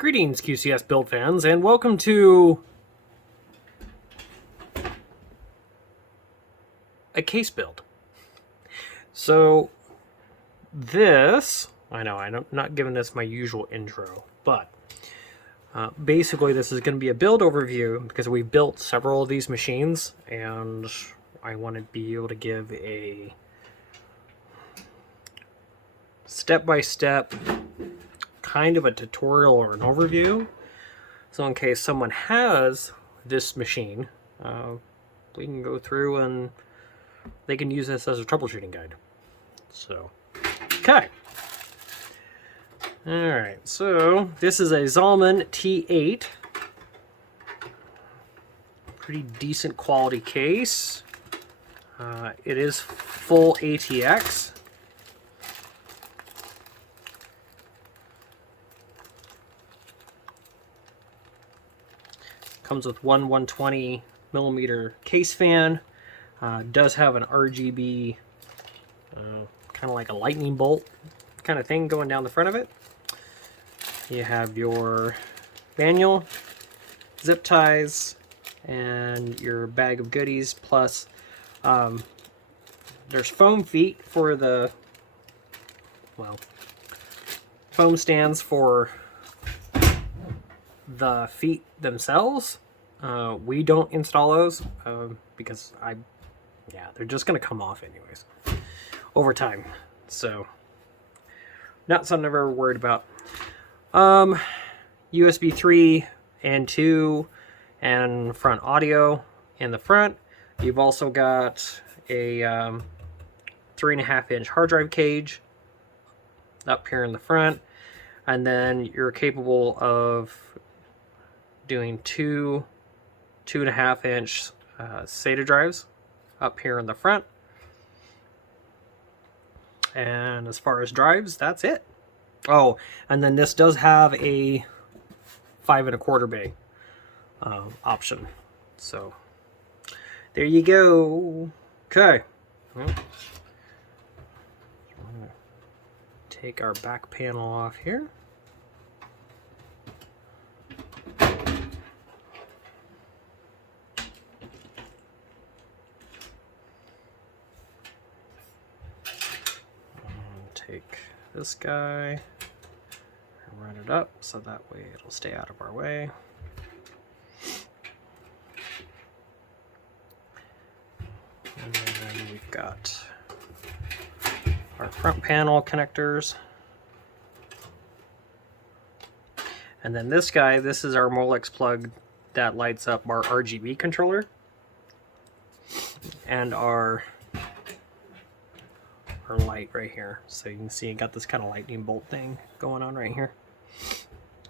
Greetings, QCS build fans, and welcome to a case build. So this, I know I'm not giving this my usual intro, but basically this is going to be a build overview because we've built several of these machines, and I want to be able to give a step-by-step kind of a tutorial or an overview. So in case someone has this machine, we can go through and they can use this as a troubleshooting guide. So, okay. Alright, so this is a Zalman T8. Pretty decent quality case. It is full ATX. Comes with one 120 millimeter case fan. Does have an RGB, kind of like a lightning bolt kind of thing going down the front of it. You have your manual, zip ties, and your bag of goodies. Plus, there's foam feet for the, well, foam stands for the feet themselves. We don't install those because they're just gonna come off anyways over time, so not something I've ever worried about. USB 3 and 2 and front audio in the front. You've also got a 3.5-inch hard drive cage up here in the front, and then you're capable of doing two 2.5-inch SATA drives up here in the front. And as far as drives, that's it. Oh, and then this does have a 5.25 bay option. So there you go. Okay. Well, take our back panel off here. Take this guy and run it up so that way it'll stay out of our way. And then we've got our front panel connectors. And then this guy, this is our Molex plug that lights up our RGB controller and our light right here. So you can see I got this kind of lightning bolt thing going on right here.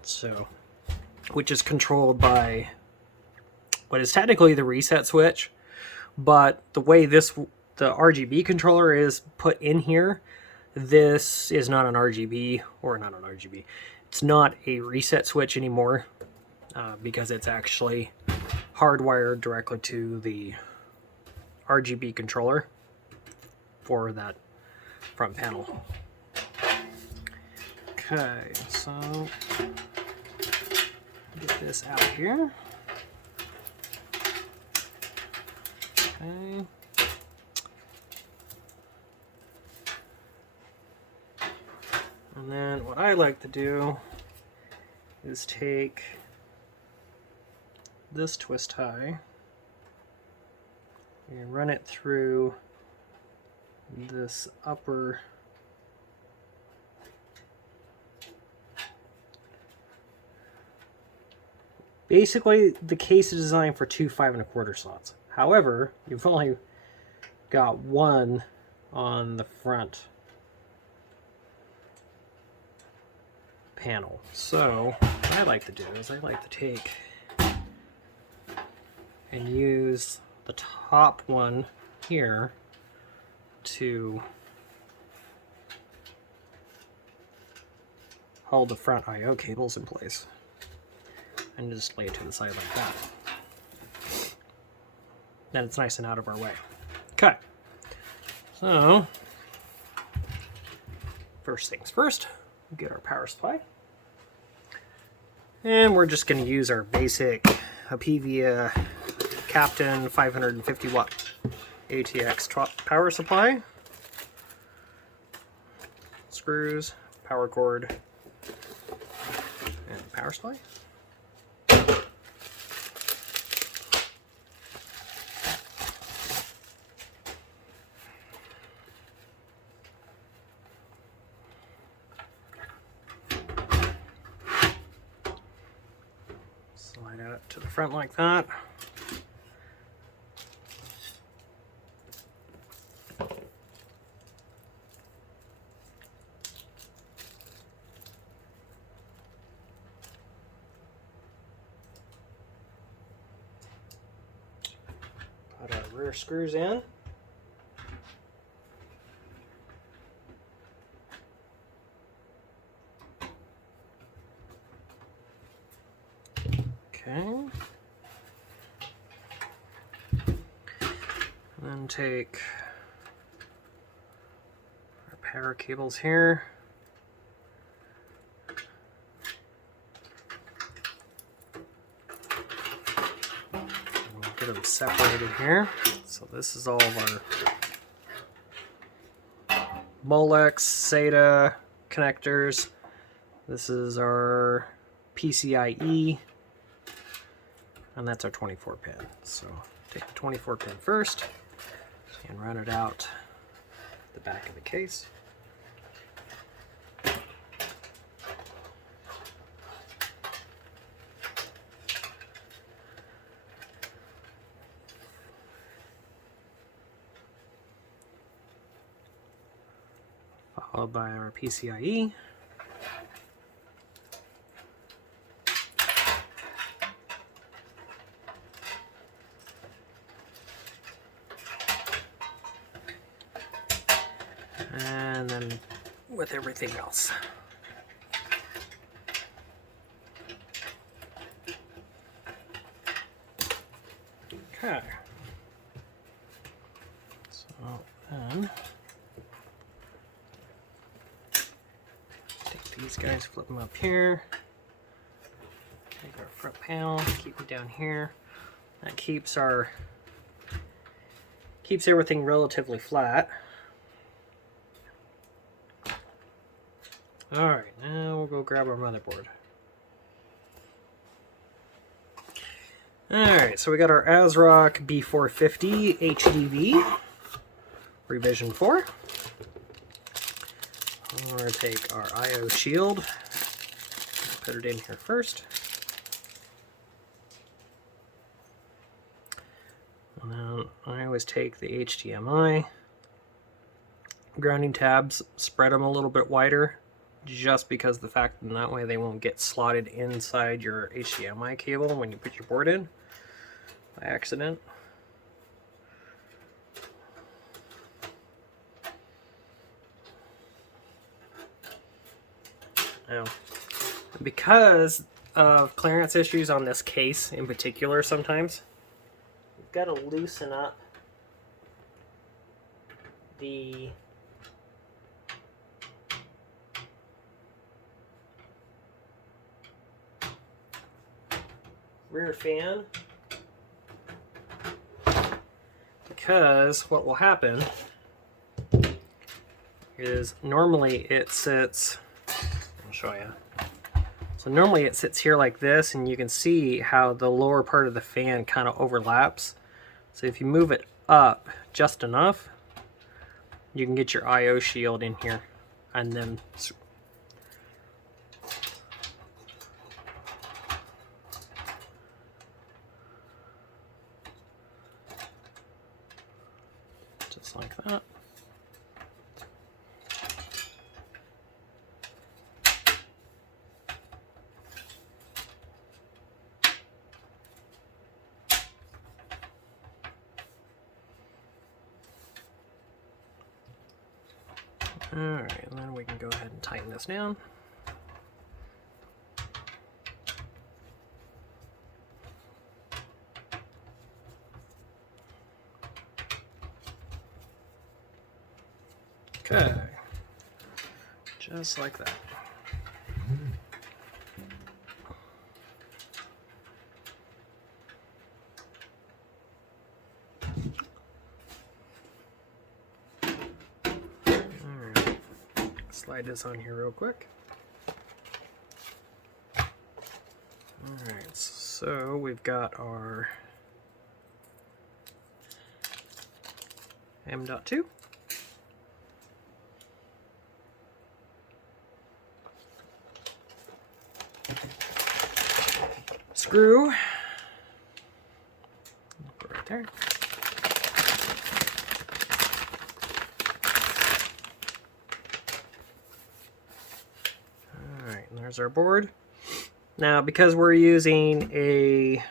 So, which is controlled by what is technically the reset switch, but the way the RGB controller is put in here, this is not an RGB, or not an RGB. It's not a reset switch anymore because it's actually hardwired directly to the RGB controller for that front panel. Okay, so get this out here. Okay. And then what I like to do is take this twist tie and run it through this upper basically the case is designed for two 5.25 slots. However, you've only got one on the front panel. So what I like to do is I like to take and use the top one here to hold the front I/O cables in place, and just lay it to the side like that. Then it's nice and out of our way. Okay, so first things first, get our power supply. And we're just going to use our basic Apevia Captain 550 watt ATX power supply. Screws, power cord, and power supply. Slide out to the front like that. Put our rear screws in. Okay. And then take our power cables here. We'll get them separated here. So this is all of our Molex, SATA connectors. This is our PCIe. And that's our 24 pin. So take the 24 pin first and run it out the back of the case. Followed by our PCIe. And then with everything else. Okay. So then take these guys, flip them up here. Take our front panel, keep it down here. That keeps everything relatively flat. Alright, now we'll go grab our motherboard. Alright, so we got our ASRock B450 HDV, revision 4. We're going to take our I/O shield, put it in here first. And then I always take the HDMI grounding tabs, spread them a little bit wider, just because the fact that way they won't get slotted inside your HDMI cable when you put your board in by accident. Now, because of clearance issues on this case in particular, sometimes you've got to loosen up the rear fan, because what will happen is normally it sits, I'll show you. So normally it sits here like this, and you can see how the lower part of the fan kind of overlaps. So if you move it up just enough, you can get your I/O shield in here, and then just like that. Alright, and then we can go ahead and tighten this down. Okay, just like that. slide this on here real quick. Alright, so we've got our M.2. Screw. Put it right there. Alright, and there's our board. Now, because we're using a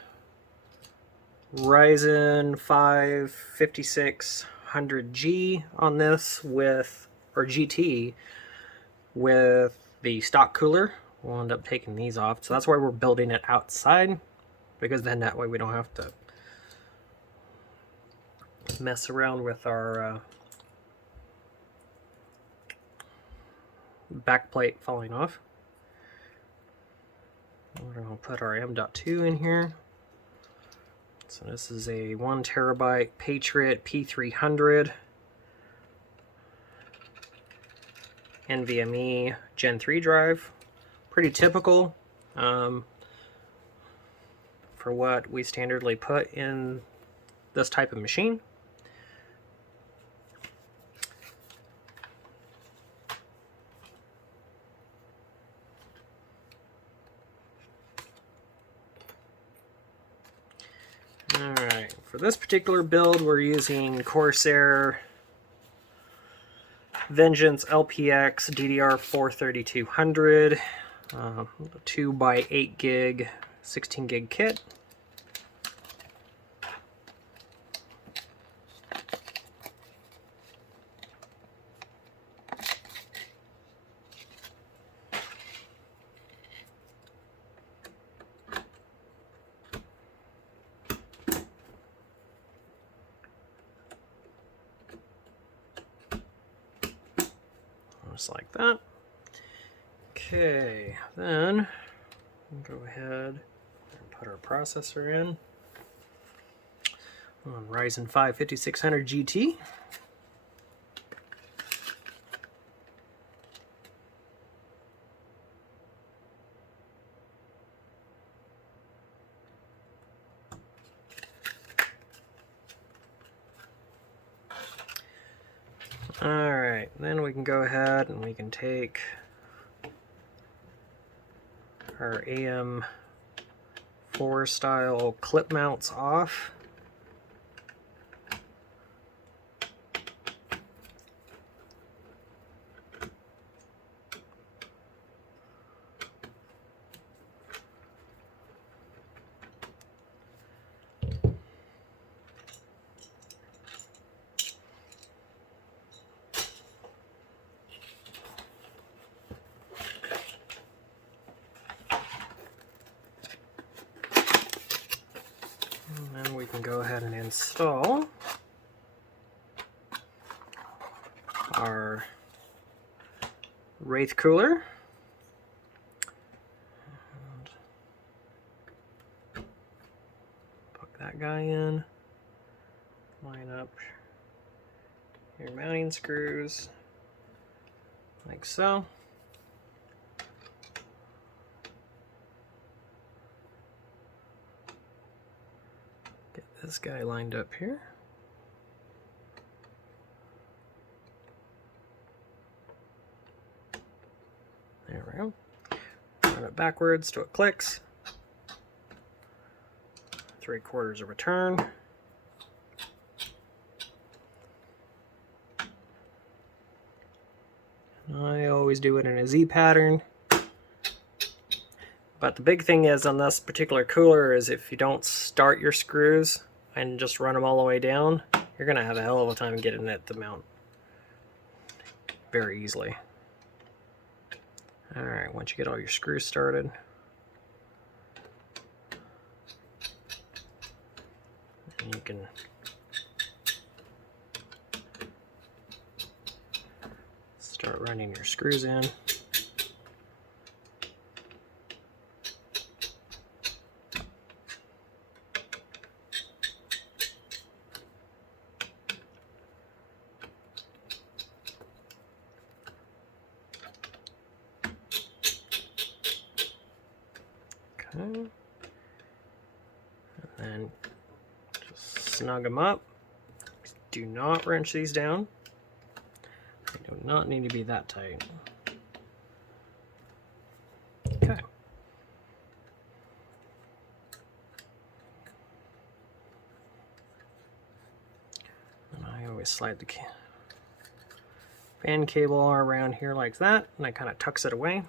Ryzen 5 5600G on this with, or GT, with the stock cooler, we'll end up taking these off. So that's why we're building it outside, because then that way we don't have to mess around with our back plate falling off. We're going to put our M.2 in here. So this is a 1 terabyte Patriot P300 NVMe Gen 3 drive. Pretty typical for what we standardly put in this type of machine. Alright, for this particular build we're using Corsair Vengeance LPX DDR4 3200, 2x8 gig, 16 gig kit. Just like that. Okay, then we'll go ahead and put our processor in on Ryzen 5 5600 GT. Alright, then we can go ahead and we can take our AM4 style clip mounts off. And then we can go ahead and install our Wraith cooler. And plug that guy in. Line up your mounting screws like so. This guy lined up here. There we go. Run it backwards till it clicks. 3/4 of a turn. And I always do it in a Z pattern. But the big thing is on this particular cooler is if you don't start your screws and just run them all the way down, you're going to have a hell of a time getting it to mount very easily. Alright, once you get all your screws started, you can start running your screws in. Okay. And then just snug them up. Do not wrench these down. They do not need to be that tight. Okay. And I always slide the fan cable around here like that, and I kind of tucks it away.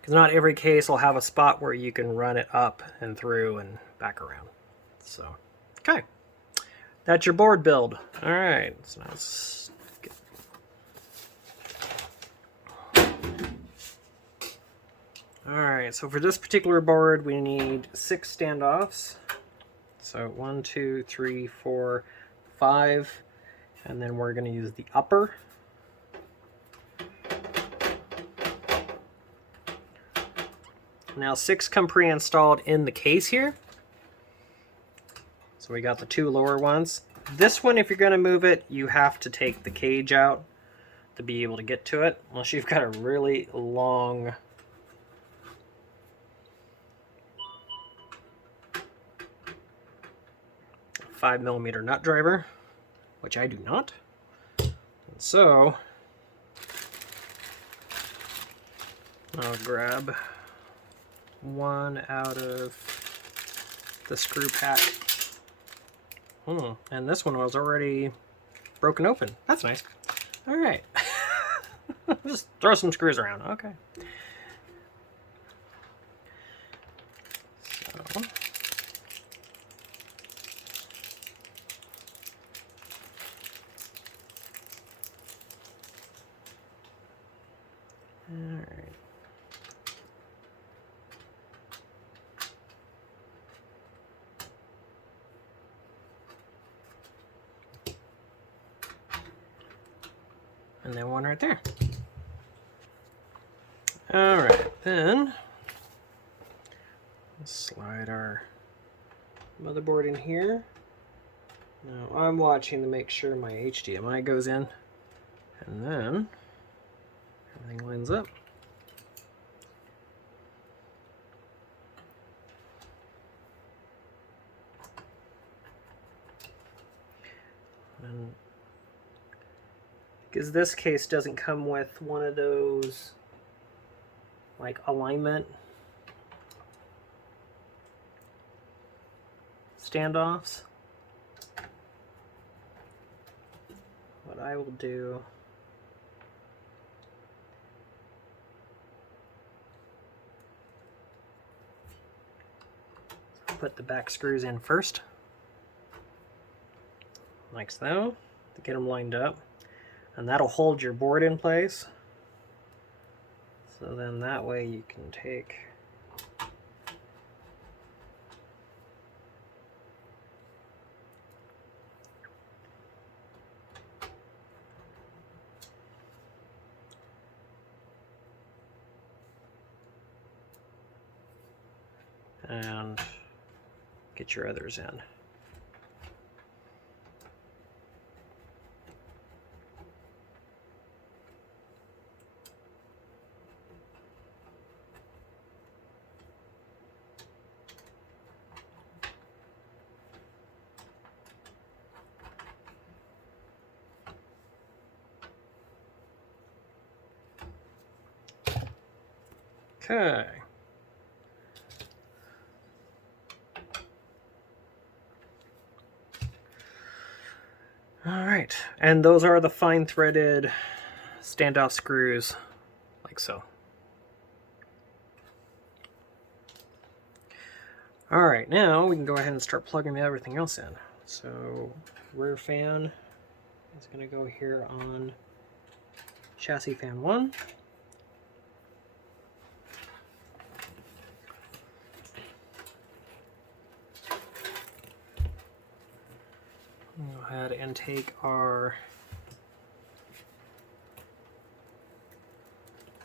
Because not every case will have a spot where you can run it up and through and back around. So, okay. That's your board build. All right, so now let's get... All right, so for this particular board, we need 6 standoffs. So 1, 2, 3, 4, 5, and then we're going to use the upper. Now 6 come pre-installed in the case here. So we got the 2 lower ones. This one, if you're going to move it, you have to take the cage out to be able to get to it, unless you've got a really long .5mm nut driver, which I do not. And so I'll grab one out of the screw pack. And this one was already broken open. That's nice. All right. Just throw some screws around. Okay. So. All right. And then one right there. All right, then let's slide our motherboard in here. Now I'm watching to make sure my HDMI goes in, and then everything lines up. And because this case doesn't come with one of those like alignment standoffs, what I will do is put the back screws in first, like so, to get them lined up. And that'll hold your board in place. So then that way you can take and get your others in. Okay. All right, and those are the fine threaded standoff screws, like so. All right, now we can go ahead and start plugging everything else in. So rear fan is going to go here on chassis fan 1. Go ahead and take our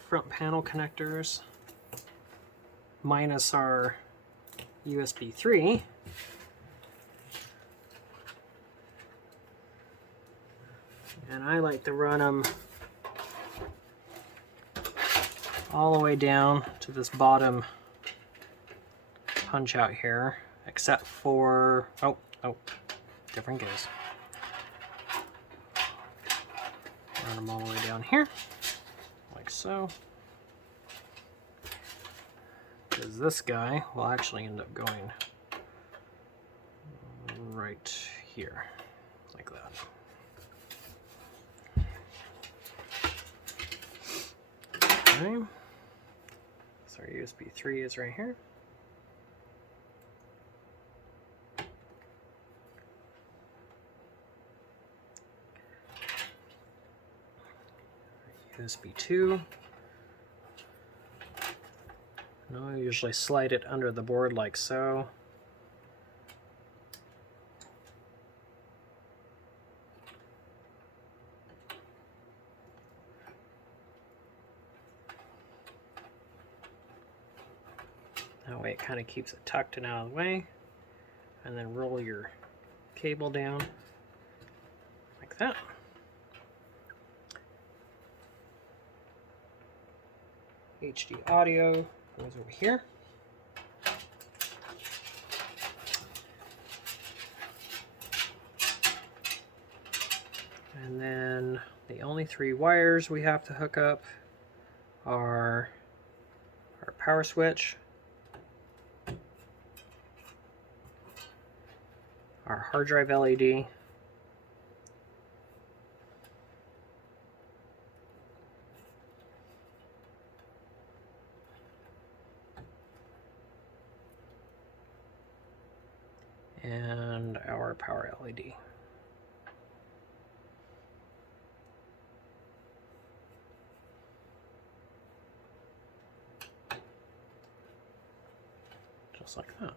front panel connectors minus our USB 3. And I like to run them all the way down to this bottom punch out here, except for, oh, different case. Run them all the way down here, like so. Because this guy will actually end up going right here, like that. Okay. So our USB 3 is right here. USB 2. Now I usually slide it under the board like so. That way it kind of keeps it tucked and out of the way. And then roll your cable down like that. HD audio goes over here. And then the only 3 wires we have to hook up are our power switch, our hard drive LED, and our power LED. Just like that.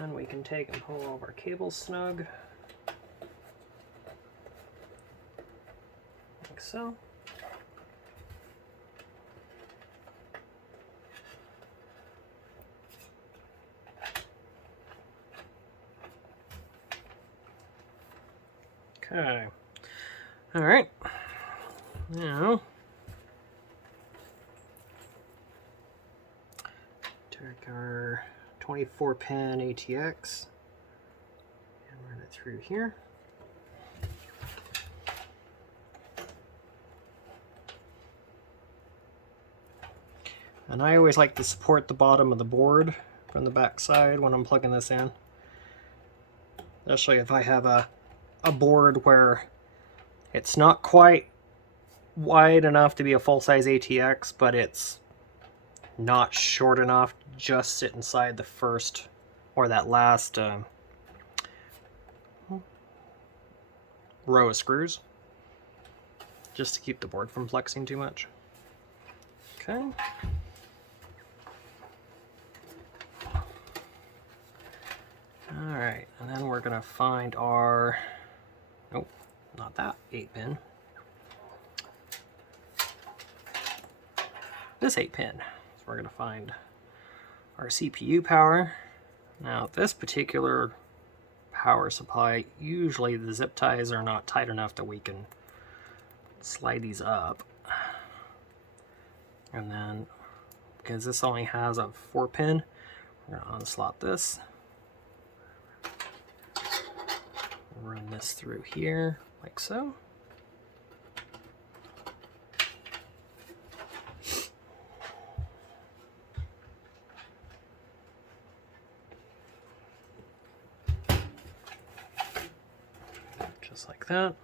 And we can take and pull all of our cables snug, like so. Okay. All right. Now, take our 24-pin ATX and run it through here. And I always like to support the bottom of the board from the back side when I'm plugging this in. Especially if I have a board where it's not quite wide enough to be a full-size ATX, but it's not short enough to just sit inside the first or that last row of screws, just to keep the board from flexing too much. Okay. Alright, and then we're going to find our, nope, not that 8-pin. This 8-pin. So we're going to find our CPU power. Now, this particular power supply, usually the zip ties are not tight enough that we can slide these up. And then, because this only has a 4-pin, we're going to unslot this. Run this through here, like so. Just like that.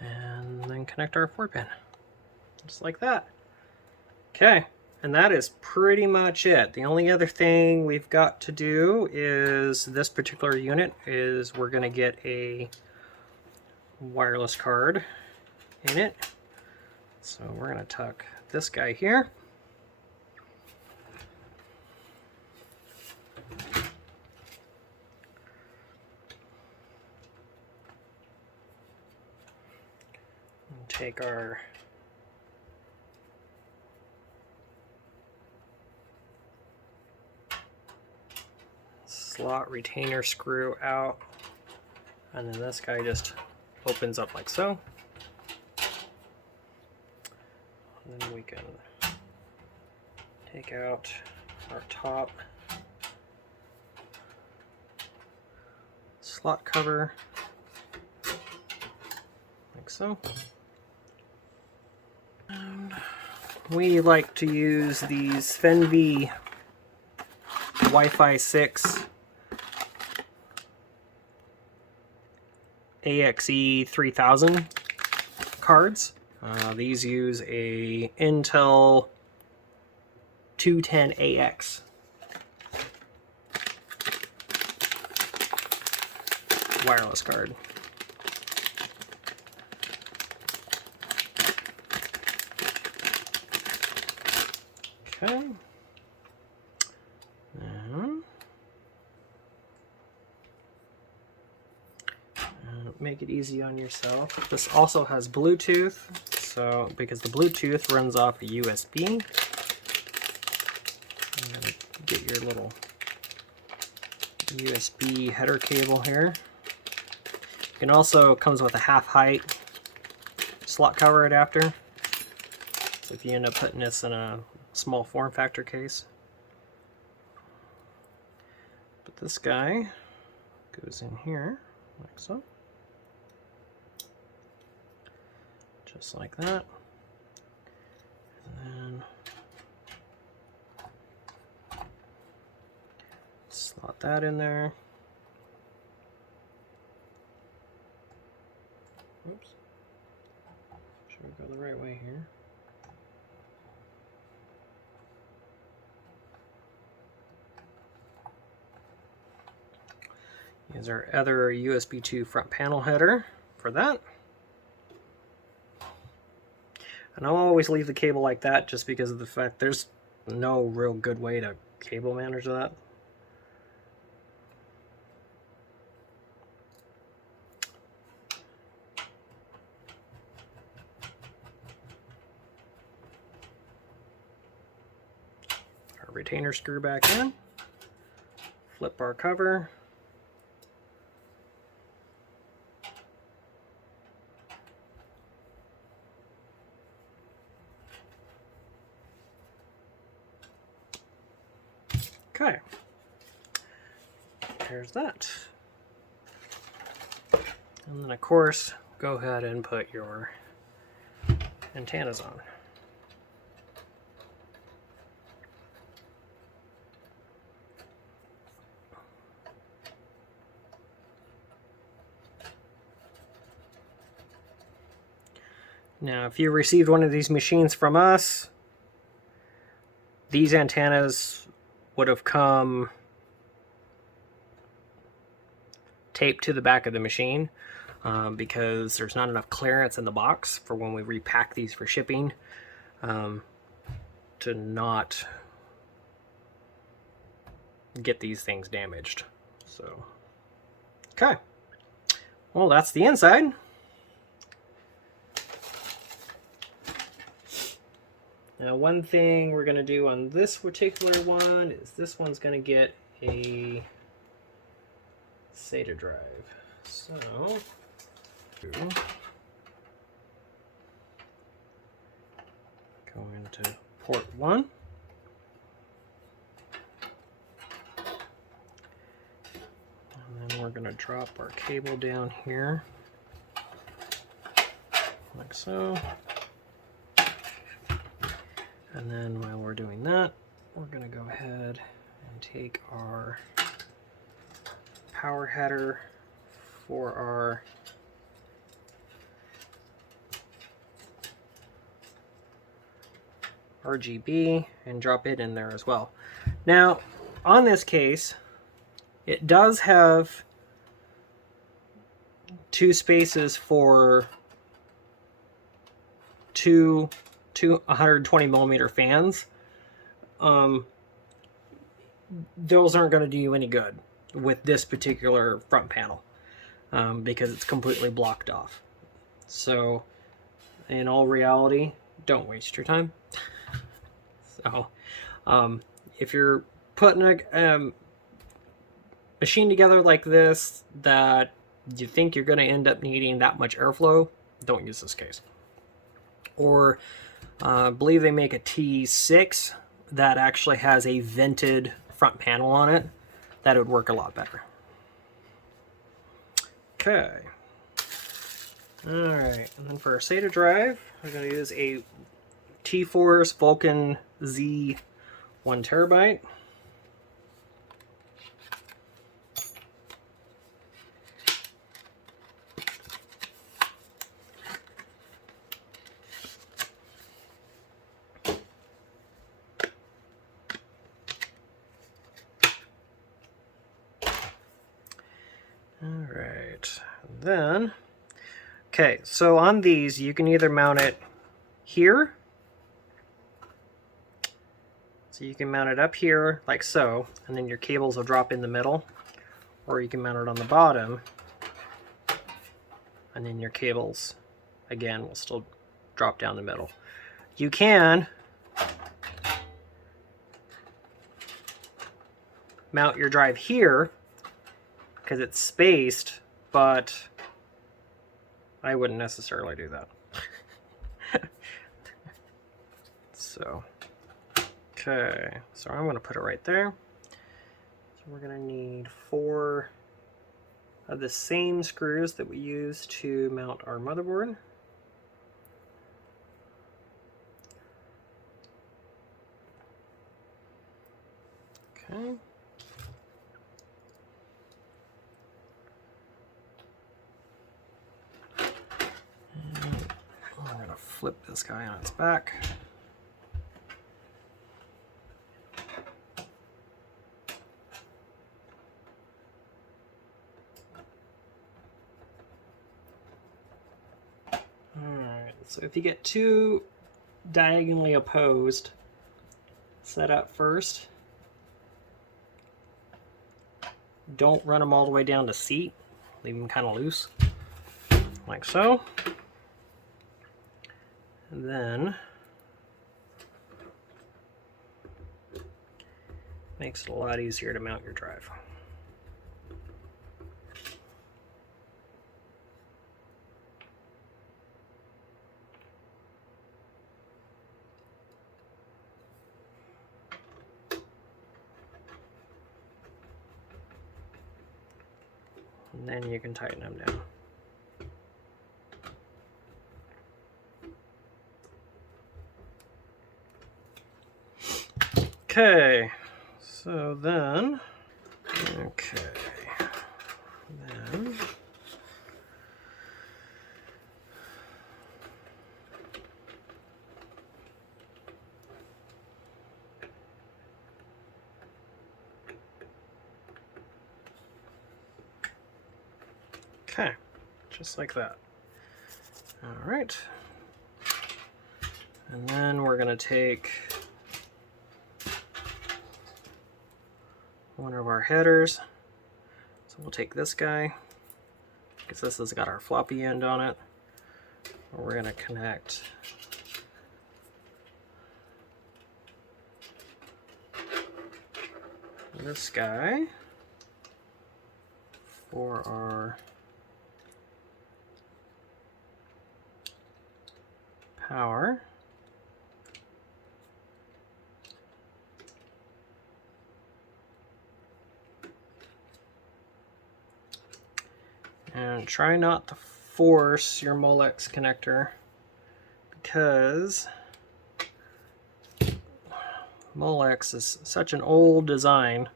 And then connect our 4-pin. Just like that. Okay, and that is pretty much it. The only other thing we've got to do is this particular unit is we're going to get a wireless card in it. So we're going to tuck this guy here. And take our slot retainer screw out, and then this guy just opens up like so. And then we can take out our top slot cover like so. And we like to use these FenV Wi-Fi 6 AXE 3000 cards. These use a Intel 210AX wireless card. Okay. Make it easy on yourself. This also has Bluetooth, so because the Bluetooth runs off a USB. I'm gonna get your little USB header cable here. You can also, comes with a half height slot cover adapter. So if you end up putting this in a small form factor case. But this guy goes in here like so. Just like that. And then slot that in there. Oops. Should we go the right way here? Here's our other USB 2 front panel header for that. And I'll always leave the cable like that just because of the fact there's no real good way to cable manage that. Our retainer screw back in. Flip our cover. Okay, there's that. And then of course, go ahead and put your antennas on. Now, if you received one of these machines from us, these antennas would have come taped to the back of the machine because there's not enough clearance in the box for when we repack these for shipping to not get these things damaged. So, okay. Well, that's the inside. Now, one thing we're going to do on this particular one is this one's going to get a SATA drive. So, go into port 1. And then we're going to drop our cable down here, like so. And then while we're doing that, we're going to go ahead and take our power header for our RGB and drop it in there as well. Now, on this case, it does have 2 spaces for two 120 millimeter fans. Those aren't going to do you any good with this particular front panel because it's completely blocked off. So in all reality, don't waste your time. So if you're putting machine together like this that you think you're going to end up needing that much airflow, don't use this case. Or I believe they make a T6 that actually has a vented front panel on it. That would work a lot better. Okay. Alright, and then for our SATA drive, we're going to use a T-Force Vulcan Z 1 terabyte. Alright, then, okay, so on these you can either mount it here, so you can mount it up here like so, and then your cables will drop in the middle, or you can mount it on the bottom, and then your cables, again, will still drop down the middle. You can mount your drive here, because it's spaced, but I wouldn't necessarily do that. So, okay, so I'm going to put it right there. So we're going to need 4 of the same screws that we use to mount our motherboard. Okay. I'm going to flip this guy on its back. Alright, so if you get two diagonally opposed set up first, don't run them all the way down to seat, leave them kind of loose, like so. And then makes it a lot easier to mount your drive. And then you can tighten them down. Okay, so then, okay, just like that. All right, and then we're gonna take one of our headers. So we'll take this guy, because this has got our floppy end on it. We're going to connect this guy for our power. And try not to force your Molex connector, because Molex is such an old design,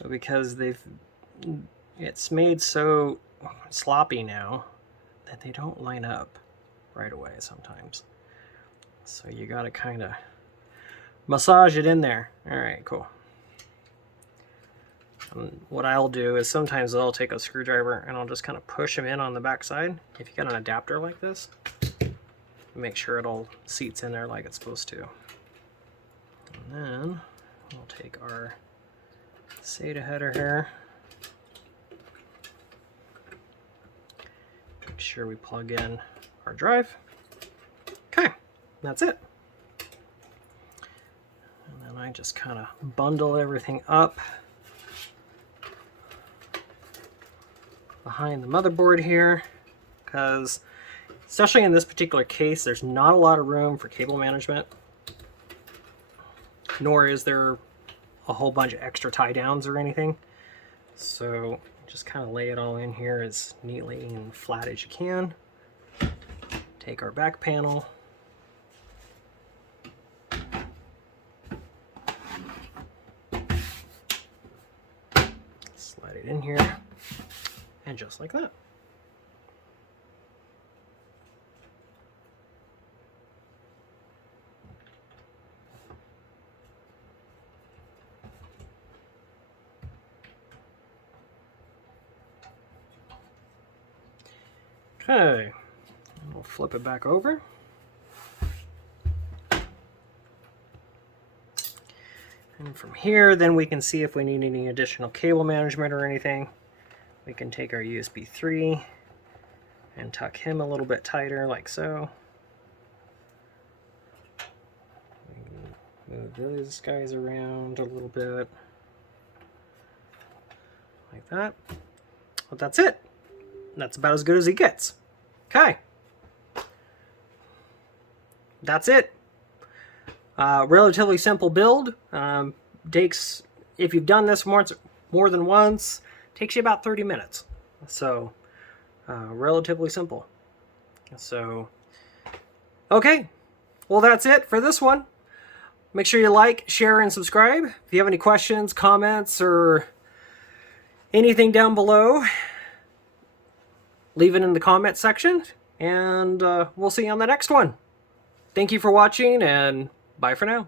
but because it's made so sloppy now that they don't line up right away sometimes. So you gotta kind of massage it in there. All right, cool. And what I'll do is sometimes I'll take a screwdriver and I'll just kind of push them in on the back side. If you got an adapter like this, make sure it all seats in there like it's supposed to. And then we'll take our SATA header here. Make sure we plug in our drive. Okay, that's it. And then I just kind of bundle everything up. behind the motherboard here, because especially in this particular case, there's not a lot of room for cable management, nor is there a whole bunch of extra tie downs or anything. So just kind of lay it all in here as neatly and flat as you can. Take our back panel, slide it in here, and just like that. Okay, we'll flip it back over. And from here, then we can see if we need any additional cable management or anything. We can take our USB 3 and tuck him a little bit tighter, like so. Move those guys around a little bit, like that. But that's it. That's about as good as he gets. Okay. That's it. Relatively simple build. Takes, if you've done this more than once, takes you about 30 minutes. So, relatively simple. So, okay. Well, that's it for this one. Make sure you like, share, and subscribe. If you have any questions, comments, or anything down below, leave it in the comment section, and we'll see you on the next one. Thank you for watching, and bye for now.